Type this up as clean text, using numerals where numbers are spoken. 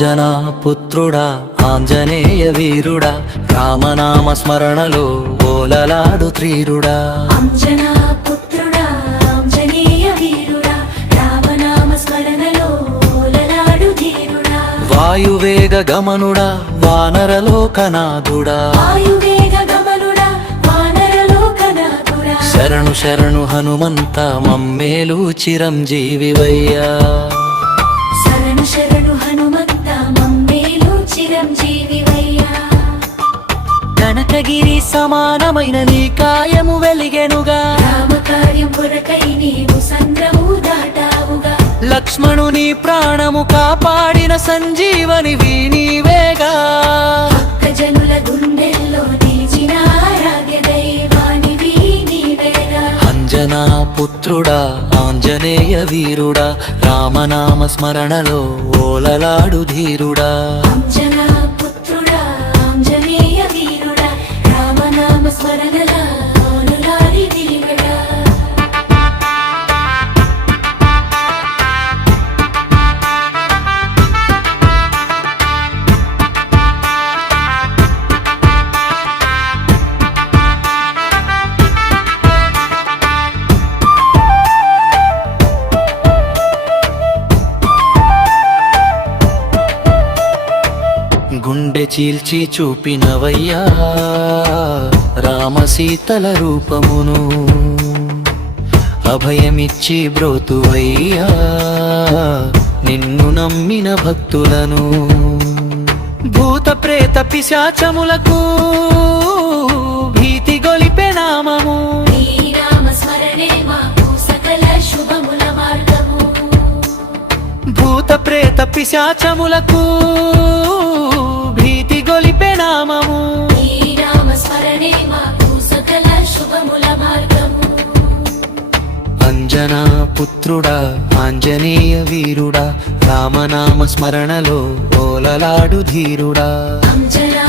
అంజనా పుత్రుడా ఆంజనేయ వీరుడా రామనామ స్మరణలో ఓలలాడు త్రీరుడా. అంజనా పుత్రుడా ఆంజనేయ వీరుడా రామనామ స్మరణలో ఓలలాడు ధీరుడా. వాయువేగ గమనుడా వానరలోకనాథుడా. వాయువేగ గమనుడా వానరలోకనాథుడా. శరణు శరణు హనుమంత మమ్మేలు చిరంజీవివయ్యా. శరణు శరణు హనుమంత మమ్మేలు చిరంజీవివయ్యా. కనకగిరి సమానమైన నీ కాయము వెలిగెనుగా. రామకార్యం కొరకై నీవు సంద్రము దాటావుగా. లక్ష్మణుని ప్రాణము కాపాడిన సంజీవని నీవేగా. భక్తజనుల గుండెల్లో నిలిచిన ఆరాధ్య దైవానివి నీవేగా. అంజనా పుత్రుడా ఆంజనేయ వీరుడా రామనామ స్మరణలో ఓలలాడు ధీరుడా. అంజనా పుత్రుడా ఆంజనేయ వీరుడా రామనామ స్మరణల ఓలలాడి ధీరుడా. గుండె చీల్చి చూపినవయ్యా రామసీతల రూపమును. అభయమిచ్చి బ్రోతువయ్యా నిన్ను నమ్మిన భక్తులను. భూత ప్రేత పిశాచములకు భీతి గొలిపె నామము. నీ నామ స్మరణే మాకు సకల శుభముల మార్గము. భూత ప్రేత పిశాచములకు భీతి గొలిపె నామము. నీ నామ స్మరణే మాకు సకల శుభముల మార్గము. అంజనా పుత్రుడా ఆంజనేయ వీరుడా రామనామ స్మరణలో ఓలలాడు ధీరుడా. అంజనా